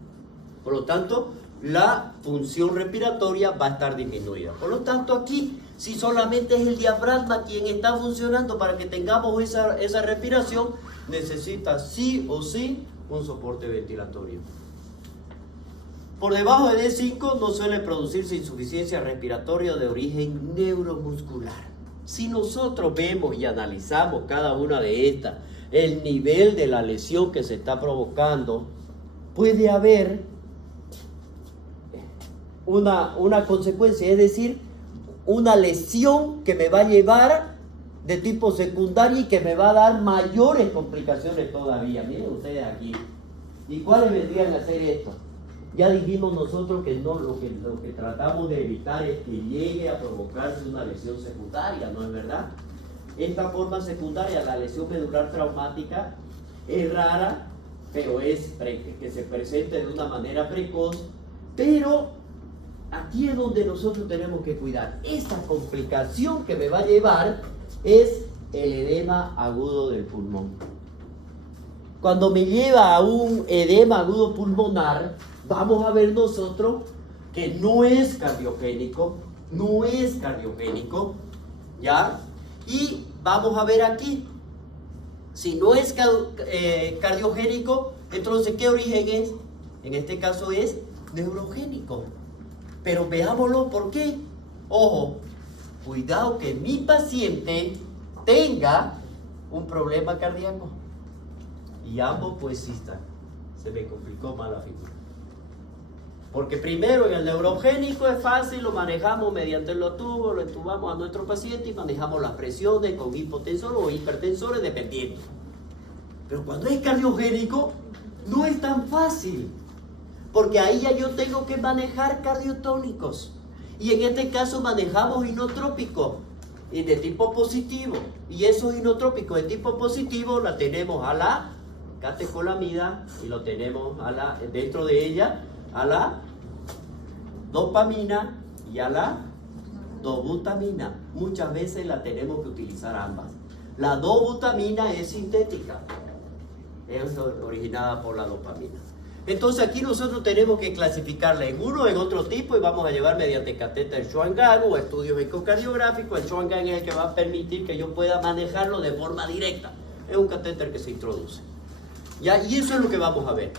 Por lo tanto, la función respiratoria va a estar disminuida. Por lo tanto, aquí, si solamente es el diafragma quien está funcionando para que tengamos esa respiración, necesita sí o sí un soporte ventilatorio. Por debajo de D5 no suele producirse insuficiencia respiratoria de origen neuromuscular. Si nosotros vemos y analizamos cada una de estas, el nivel de la lesión que se está provocando, puede haber una consecuencia, es decir, una lesión que me va a llevar de tipo secundario y que me va a dar mayores complicaciones todavía. Miren ustedes aquí. ¿Y cuáles vendrían a ser esto? Ya dijimos nosotros que no, lo que tratamos de evitar es que llegue a provocarse una lesión secundaria, ¿no es verdad? Esta forma secundaria, la lesión medular traumática, es rara, pero es que se presente de una manera precoz, pero aquí es donde nosotros tenemos que cuidar. Esta complicación que me va a llevar es el edema agudo del pulmón. Cuando me lleva a un edema agudo pulmonar, vamos a ver nosotros que no es cardiogénico, ¿ya? Y vamos a ver aquí, si no es cardiogénico, entonces ¿qué origen es? En este caso es neurogénico. Pero veámoslo, ¿por qué? Ojo, cuidado que mi paciente tenga un problema cardíaco y ambos coexistan. Se me complicó más la figura. Porque primero en el neurogénico es fácil, lo manejamos mediante los tubos, lo entubamos a nuestro paciente y manejamos las presiones con hipotensores o hipertensores dependiendo. Pero cuando es cardiogénico no es tan fácil, porque ahí ya yo tengo que manejar cardiotónicos. Y en este caso manejamos inotrópicos y de tipo positivo. Y esos inotrópicos de tipo positivo la tenemos a la catecolamida y lo tenemos dentro de ella a la dopamina y a la dobutamina. Muchas veces la tenemos que utilizar ambas. La dobutamina es sintética, es originada por la dopamina. Entonces aquí nosotros tenemos que clasificarla en uno, en otro tipo, y vamos a llevar mediante catéter Schwann-Gang o estudios ecocardiográficos. El Schwann-Gang es el que va a permitir que yo pueda manejarlo de forma directa. Es un catéter que se introduce. ¿Ya? Y eso es lo que vamos a ver.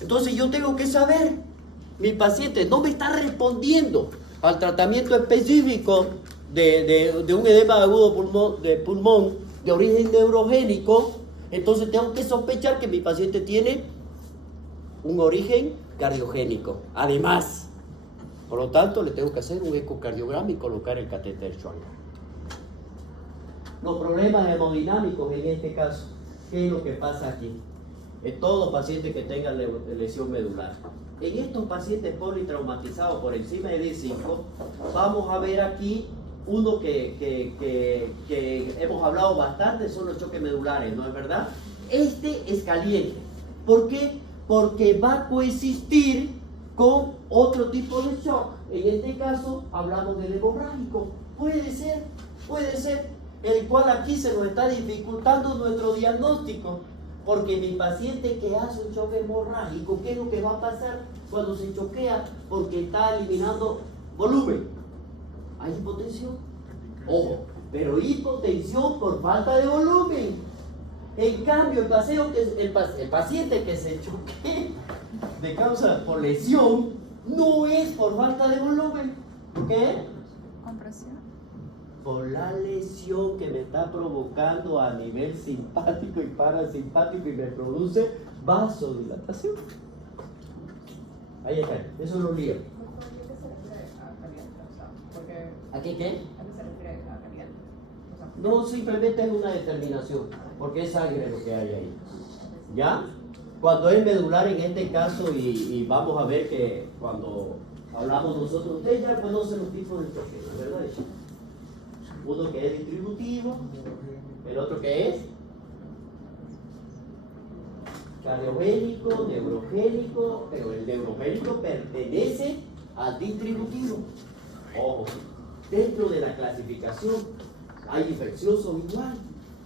Entonces yo tengo que saber, mi paciente no me está respondiendo al tratamiento específico de un edema agudo de pulmón de origen neurogénico, entonces tengo que sospechar que mi paciente tiene un origen cardiogénico. Además, por lo tanto, le tengo que hacer un ecocardiograma y colocar el catéter Schwann. Los problemas hemodinámicos en este caso, ¿qué es lo que pasa aquí? En todo paciente que tenga lesión medular. En estos pacientes politraumatizados por encima de D5, vamos a ver aquí uno que hemos hablado bastante, son los choques medulares, ¿no es verdad? Este es caliente. ¿Por qué? Porque va a coexistir con otro tipo de shock. En este caso hablamos del hemorrágico. Puede ser, el cual aquí se nos está dificultando nuestro diagnóstico. Porque mi paciente que hace un shock hemorrágico, ¿qué es lo que va a pasar cuando se choquea? Porque está eliminando volumen. ¿Hay hipotensión? Ojo, pero hipotensión por falta de volumen. En cambio, el paciente que se choquea de causa por lesión no es por falta de volumen. ¿Por qué? Compresión. Por la lesión que me está provocando a nivel simpático y parasimpático y me produce vasodilatación. Ahí está, eso lo lío. ¿A qué qué? No, simplemente es una determinación, porque es sangre lo que hay ahí. ¿Ya? Cuando es medular en este caso, y vamos a ver que cuando hablamos nosotros, ustedes ya conocen los tipos de choque, ¿verdad? Uno que es distributivo, el otro que es cardiogénico, neurogénico, pero el neurogénico pertenece al distributivo. Ojo, dentro de la clasificación hay infecciosos igual,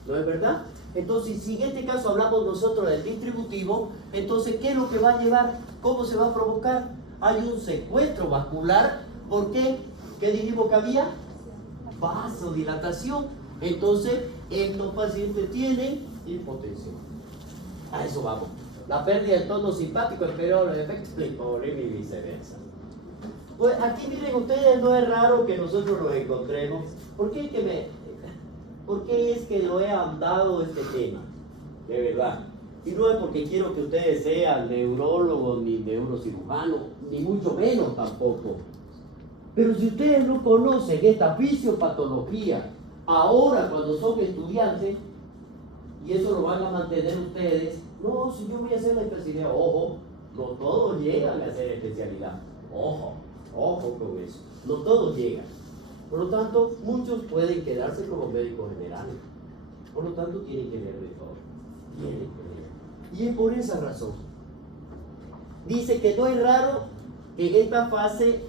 ¿no es verdad? Entonces, si en este caso hablamos nosotros del distributivo, entonces, ¿qué es lo que va a llevar? ¿Cómo se va a provocar? Hay un secuestro vascular. ¿Por qué? ¿Qué dijimos que había? Vasodilatación. Entonces, estos pacientes tienen hipotensión. A eso vamos. La pérdida del tono simpático empeora los efectos de hipovolemia y viceversa. Pues aquí miren ustedes, no es raro que nosotros los encontremos. ¿Por qué es que lo he andado este tema? De verdad. Y no es porque quiero que ustedes sean neurólogos ni neurocirujanos, ni mucho menos tampoco. Pero si ustedes no conocen esta fisiopatología, ahora cuando son estudiantes, y eso lo van a mantener ustedes, no, si yo voy a hacer la especialidad, ojo, no todos llegan a hacer especialidad, ojo con eso, no todos llegan. Por lo tanto, muchos pueden quedarse como médicos generales, por lo tanto tienen que ver de todo, y es por esa razón. Dice que no es raro que en esta fase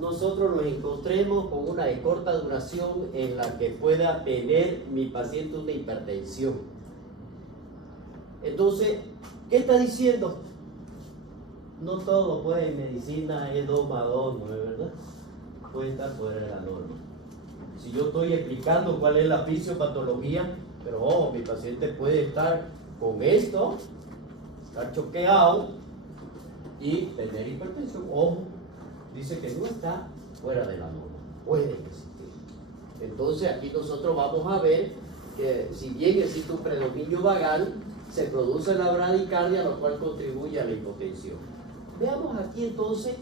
nosotros nos encontremos con una de corta duración en la que pueda tener mi paciente una hipertensión. Entonces, ¿qué está diciendo? No todo, pues, en medicina es 2 más 2, ¿no es verdad? Puede estar fuera de la norma. Si yo estoy explicando cuál es la fisiopatología, pero mi paciente puede estar con esto, estar choqueado y tener hipertensión. Ojo, dice que no está fuera de la norma, puede existir. Entonces aquí nosotros vamos a ver que si bien existe un predominio vagal, se produce la bradicardia, lo cual contribuye a la hipotensión. Veamos aquí entonces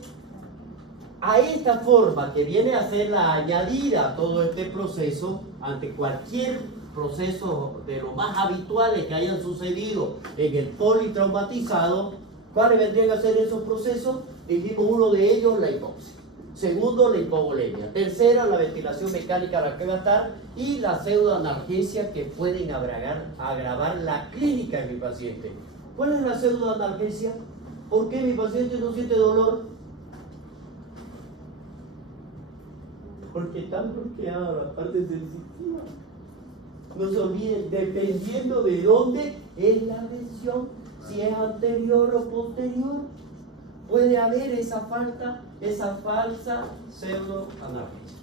a esta forma que viene a ser la añadida a todo este proceso, ante cualquier proceso de lo más habituales que hayan sucedido en el politraumatizado. ¿Cuáles vendrían a ser esos procesos? Dijimos uno de ellos, la hipoxia. Segundo, la hipovolemia. Tercera, la ventilación mecánica a la que va a estar y la pseudoanalgesia que pueden agravar la clínica de mi paciente. ¿Cuál es la pseudoanalgesia? ¿Por qué mi paciente no siente dolor? Porque está bloqueada la parte sensitiva. No se olviden, dependiendo de dónde es la lesión, si es anterior o posterior, puede haber esa falsa pseudoanalgesia.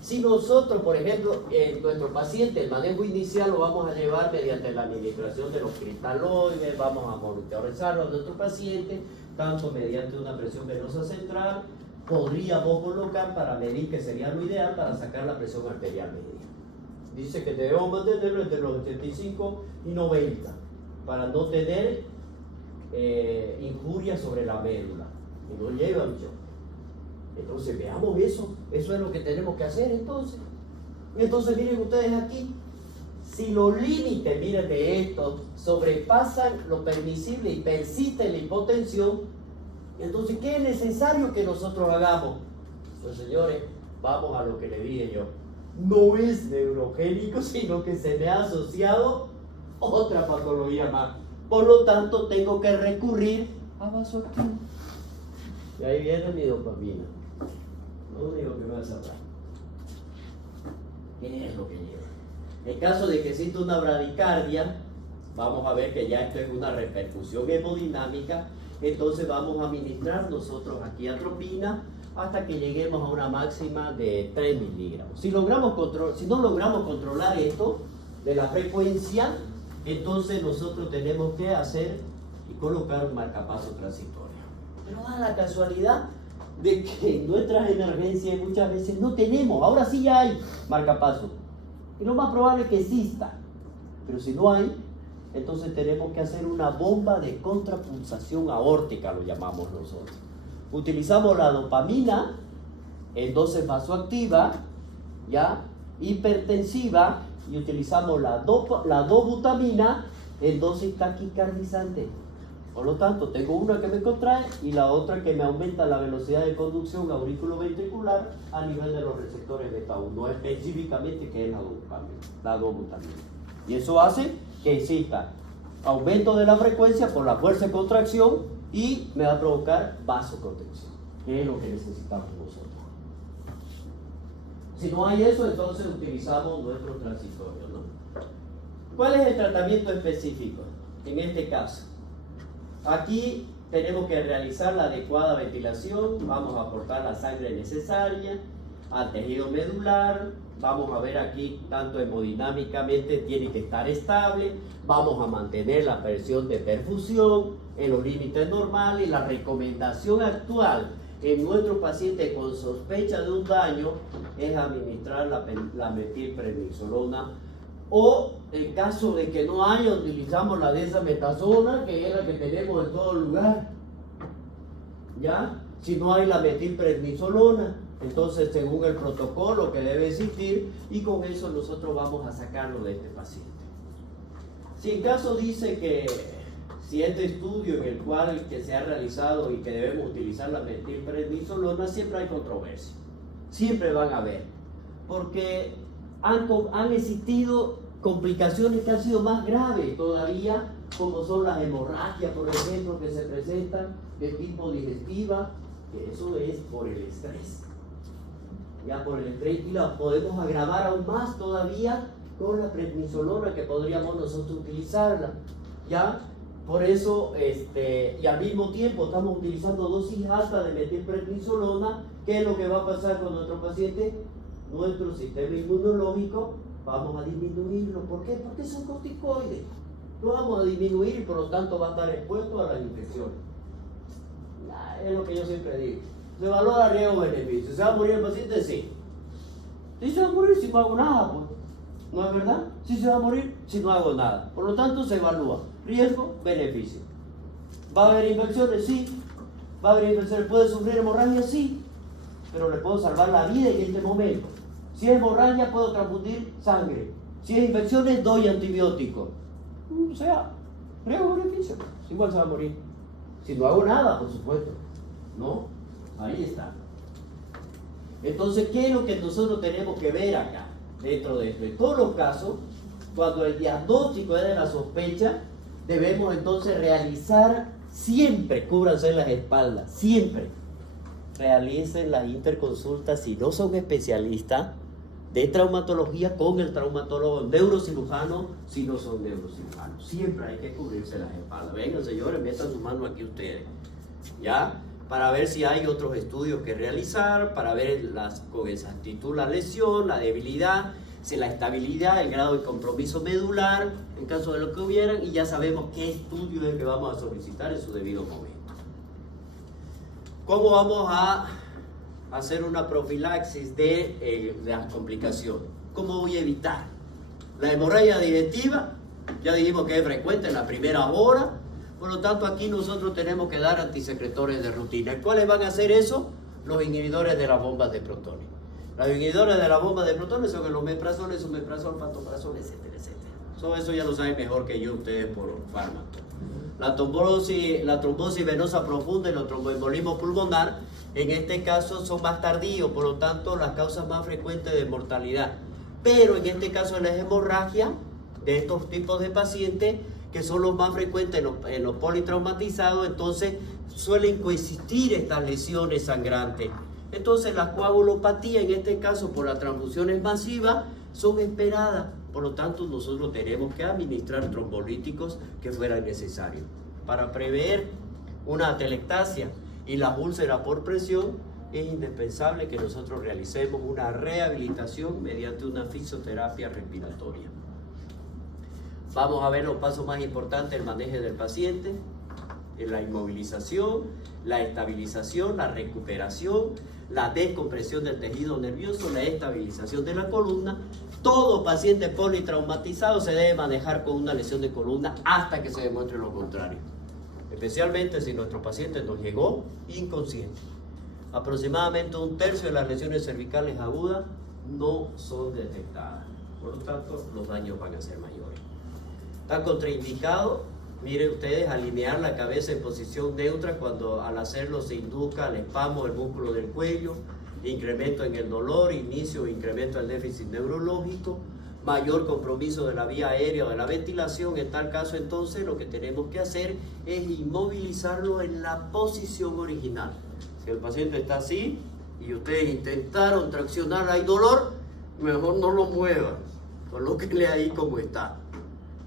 Si nosotros, por ejemplo, en nuestro paciente, el manejo inicial lo vamos a llevar mediante la administración de los cristaloides, vamos a monitorizarlo a nuestro paciente, tanto mediante una presión venosa central, podríamos colocar para medir, que sería lo ideal, para sacar la presión arterial media. Dice que debemos mantenerlo entre los 85 y 90 para no tener injurias sobre la médula, que no lleva a un choque. Entonces veamos eso es lo que tenemos que hacer entonces. Entonces miren ustedes aquí, si los límites, miren de esto, sobrepasan lo permisible y persiste la hipotensión, entonces ¿qué es necesario que nosotros hagamos? Pues señores, vamos a lo que le dije yo. No es neurogénico, sino que se me ha asociado otra patología más. Por lo tanto, tengo que recurrir a vasoactina. Y ahí viene mi dopamina. Lo único que me vas a hablar. ¿Qué es lo que lleva? En caso de que exista una bradicardia, vamos a ver que ya esto es una repercusión hemodinámica, entonces vamos a administrar nosotros aquí atropina hasta que lleguemos a una máxima de 3 miligramos. Si no logramos controlar esto de la frecuencia, entonces nosotros tenemos que hacer y colocar un marcapaso transitorio. Pero da la casualidad de que en nuestras emergencias muchas veces no tenemos, ahora sí ya hay marcapaso. Y lo más probable es que exista, pero si no hay, entonces tenemos que hacer una bomba de contrapulsación aórtica, lo llamamos nosotros. Utilizamos la dopamina en dosis vasoactiva, ya, hipertensiva, y utilizamos la dobutamina en dosis taquicardizante. Por lo tanto, tengo una que me contrae y la otra que me aumenta la velocidad de conducción auriculoventricular a nivel de los receptores beta 1, no específicamente que es la dobutamina. Y eso hace que exista aumento de la frecuencia por la fuerza de contracción y me va a provocar vasoconstricción, que es lo que necesitamos nosotros. Si no hay eso, entonces utilizamos nuestro transitorio, ¿no? ¿Cuál es el tratamiento específico? En este caso, aquí tenemos que realizar la adecuada ventilación, vamos a aportar la sangre necesaria al tejido medular, vamos a ver aquí tanto hemodinámicamente tiene que estar estable, vamos a mantener la presión de perfusión en los límites normales y la recomendación actual en nuestro paciente con sospecha de un daño es administrar la metilprednisolona, o en caso de que no haya, utilizamos la desametasona, que es la que tenemos en todo lugar. ¿Ya? Si no hay la metilprednisolona, entonces según el protocolo que debe existir, y con eso nosotros vamos a sacarlo de este paciente. Si en caso dice que si este estudio en el cual que se ha realizado y que debemos utilizar la metilprednisolona, siempre hay controversia, siempre van a haber, porque han existido complicaciones que han sido más graves todavía, como son las hemorragias, por ejemplo, que se presentan de tipo digestiva, que eso es por el estrés. Ya por el estrés, y la podemos agravar aún más todavía con la prednisolona, que podríamos nosotros utilizarla. ¿Ya? Por eso, y al mismo tiempo estamos utilizando dosis altas de metilprednisolona. ¿Qué es lo que va a pasar con nuestro paciente? Nuestro sistema inmunológico vamos a disminuirlo. ¿Por qué? Porque son corticoides. Lo vamos a disminuir y por lo tanto va a estar expuesto a las infecciones. Es lo que yo siempre digo. Se valora riesgo-beneficio. ¿Se va a morir el paciente? Sí. ¿Sí se va a morir si no hago nada? Pues. ¿No es verdad? Sí se va a morir si no hago nada. Por lo tanto se evalúa riesgo-beneficio. ¿Va a haber infecciones? Sí. ¿Va a haber infecciones? ¿Puede sufrir hemorragia? Sí. Pero le puedo salvar la vida en este momento. Si es hemorragia, puedo transfundir sangre. Si es infecciones, doy antibióticos. O sea, riesgo-beneficio. Igual se va a morir. Si no hago nada, por supuesto. ¿No? Ahí está. Entonces, ¿qué es lo que nosotros tenemos que ver acá? Dentro de esto. En todos los casos, cuando el diagnóstico es de la sospecha, debemos entonces realizar siempre, cúbranse las espaldas, siempre realicen las interconsultas si no son especialistas de traumatología con el traumatólogo, neurocirujano si no son neurocirujanos. Siempre hay que cubrirse las espaldas. Vengan señores, metan su mano aquí ustedes, ¿ya? Para ver si hay otros estudios que realizar, para ver con exactitud la lesión, la debilidad, si la estabilidad, el grado de compromiso medular, en caso de lo que hubieran, y ya sabemos qué estudio es que vamos a solicitar en su debido momento. ¿Cómo vamos a hacer una profilaxis de las complicaciones? ¿Cómo voy a evitar? La hemorragia digestiva, ya dijimos que es frecuente en la primera hora, por lo tanto aquí nosotros tenemos que dar antisecretores de rutina. ¿Cuáles van a hacer eso? Los inhibidores de las bombas de protonio. Los inhibidores de las bombas de protonio son el omeprazol, esomeprazol, pantoprazol, etcétera, etcétera. Eso ya lo saben mejor que yo ustedes por fármaco. La trombosis venosa profunda y los tromboembolismos pulmonar, en este caso son más tardíos, por lo tanto las causas más frecuentes de mortalidad. Pero en este caso la hemorragia de estos tipos de pacientes, que son los más frecuentes en los politraumatizados, entonces suelen coexistir estas lesiones sangrantes. Entonces las coagulopatías, en este caso por las transfusiones masivas, son esperadas. Por lo tanto, nosotros tenemos que administrar trombolíticos que fueran necesarios. Para prever una atelectasia y las úlceras por presión, es indispensable que nosotros realicemos una rehabilitación mediante una fisioterapia respiratoria. Vamos a ver los pasos más importantes del manejo del paciente: la inmovilización, la estabilización, la recuperación, la descompresión del tejido nervioso, la estabilización de la columna. Todo paciente politraumatizado se debe manejar con una lesión de columna hasta que se demuestre lo contrario, especialmente si nuestro paciente nos llegó inconsciente. Aproximadamente 1/3 de las lesiones cervicales agudas no son detectadas, por lo tanto los daños van a ser mayores. Está contraindicado, miren ustedes, alinear la cabeza en posición neutra cuando al hacerlo se induzca el espasmo del músculo del cuello, incremento en el dolor, inicio o incremento del déficit neurológico, mayor compromiso de la vía aérea o de la ventilación. En tal caso, entonces, lo que tenemos que hacer es inmovilizarlo en la posición original. Si el paciente está así y ustedes intentaron traccionar, hay dolor, mejor no lo muevan, colóquenle ahí como está.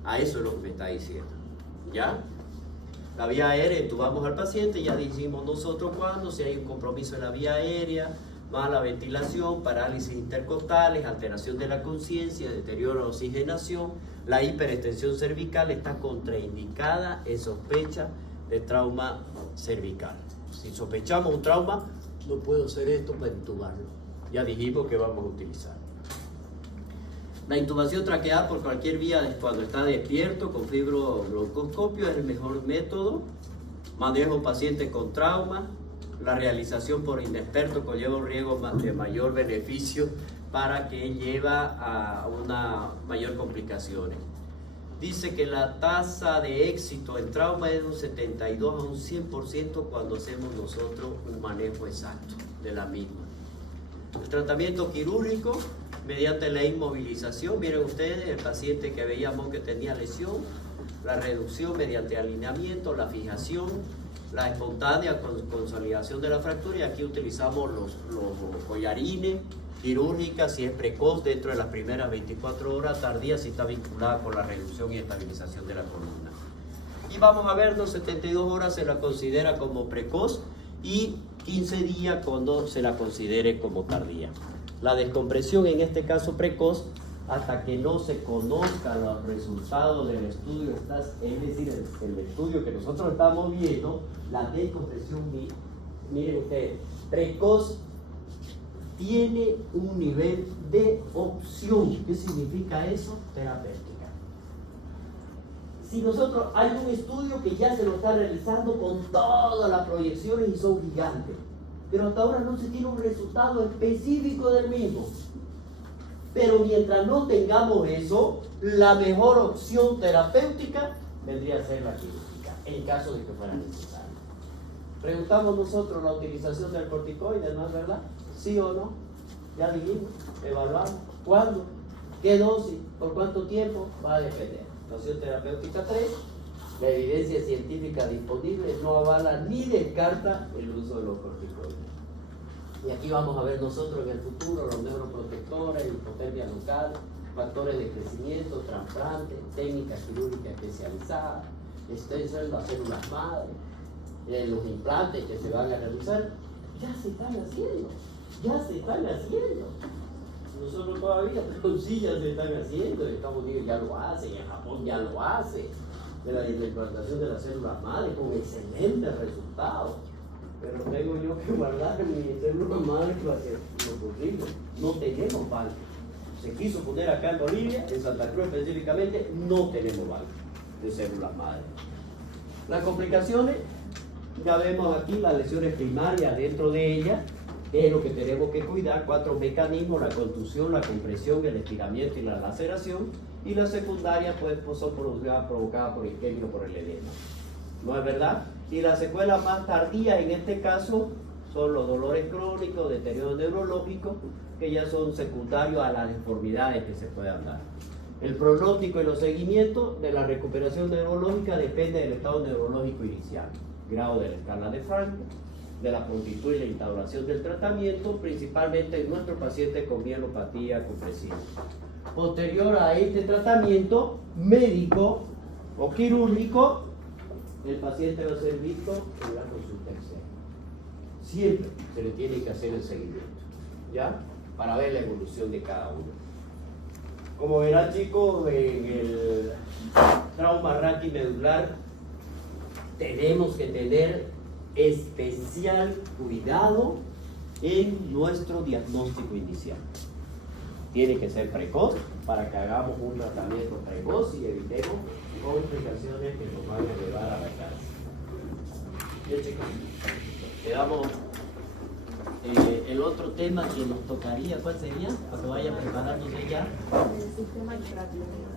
A eso es lo que me está diciendo, ¿ya? La vía aérea, entubamos al paciente, ya dijimos nosotros cuando, si hay un compromiso en la vía aérea, mala ventilación, parálisis intercostales, alteración de la conciencia, deterioro de la oxigenación, la hiperextensión cervical está contraindicada en sospecha de trauma cervical. Si sospechamos un trauma, no puedo hacer esto para intubarlo. Ya dijimos que vamos a utilizar. La intubación traqueal por cualquier vía cuando está despierto con fibrobroncoscopio es el mejor método. Manejo pacientes con trauma. La realización por inexperto conlleva un riesgo de mayor beneficio para que lleva a una mayor complicaciones. Dice que la tasa de éxito en trauma es de un 72 a un 100% cuando hacemos nosotros un manejo exacto de la misma. El tratamiento quirúrgico mediante la inmovilización, miren ustedes, el paciente que veíamos que tenía lesión, la reducción mediante alineamiento, la fijación, la espontánea consolidación de la fractura, y aquí utilizamos los collarines quirúrgicas si es precoz dentro de las primeras 24 horas, tardía si está vinculada con la reducción y estabilización de la columna. Y vamos a vernos, 72 horas se la considera como precoz y 15 días cuando se la considere como tardía. La descompresión en este caso precoz, hasta que no se conozcan los resultados del estudio, es decir, el estudio que nosotros estamos viendo, la descompresión, miren ustedes, precoz tiene un nivel de opción. ¿Qué significa eso? Terapéutica. Si nosotros, hay un estudio que ya se lo está realizando con todas las proyecciones y son gigantes, pero hasta ahora no se tiene un resultado específico del mismo. Pero mientras no tengamos eso, la mejor opción terapéutica vendría a ser la quirúrgica, en caso de que fuera necesario. Preguntamos nosotros la utilización del corticoide, ¿no es verdad? ¿Sí o no? Ya dijimos, evaluamos. ¿Cuándo? ¿Qué dosis? ¿Por cuánto tiempo? Va a depender. La opción terapéutica 3, la evidencia científica disponible no avala ni descarta el uso de los corticoides. Y aquí vamos a ver nosotros en el futuro los neuroprotectores, hipotermia local, factores de crecimiento, trasplantes, técnicas quirúrgicas especializadas, extensión de las células madre, los implantes que se van a realizar, ya se están haciendo. Nosotros todavía con sillas se están haciendo, en Estados Unidos ya lo hace, en Japón ya lo hace, de la implantación de las células madre con excelentes resultados. Pero tengo yo que guardar mi célula madre para hacer lo posible. No tenemos banco. Se quiso poner acá en Bolivia, en Santa Cruz específicamente, no tenemos banco de células madre. Las complicaciones, ya vemos aquí las lesiones primarias dentro de ellas, que es lo que tenemos que cuidar, 4 mecanismos: la contusión, la compresión, el estiramiento y la laceración, y las secundarias pues son provocadas por isquemia o por el edema. ¿No es verdad? Y las secuelas más tardías en este caso son los dolores crónicos, deterioro neurológico, que ya son secundarios a las deformidades que se puedan dar. El pronóstico y los seguimientos de la recuperación neurológica depende del estado neurológico inicial. grado de la escala de Frank, de la prontitud y la instauración del tratamiento, principalmente en nuestro paciente con mielopatía compresiva. Posterior a este tratamiento médico o quirúrgico, el paciente va a ser visto en la consulta externa. Siempre se le tiene que hacer el seguimiento, ¿ya? Para ver la evolución de cada uno. Como verán, chicos, en el trauma raquimedular tenemos que tener especial cuidado en nuestro diagnóstico inicial. Tiene que ser precoz para que hagamos un tratamiento precoz y evitemos complicaciones que nos van a llevar a la cárcel. Bien, chicos, le damos el otro tema que nos tocaría. ¿Cuál sería? Para que vaya preparándose ya. El sistema extraordinario.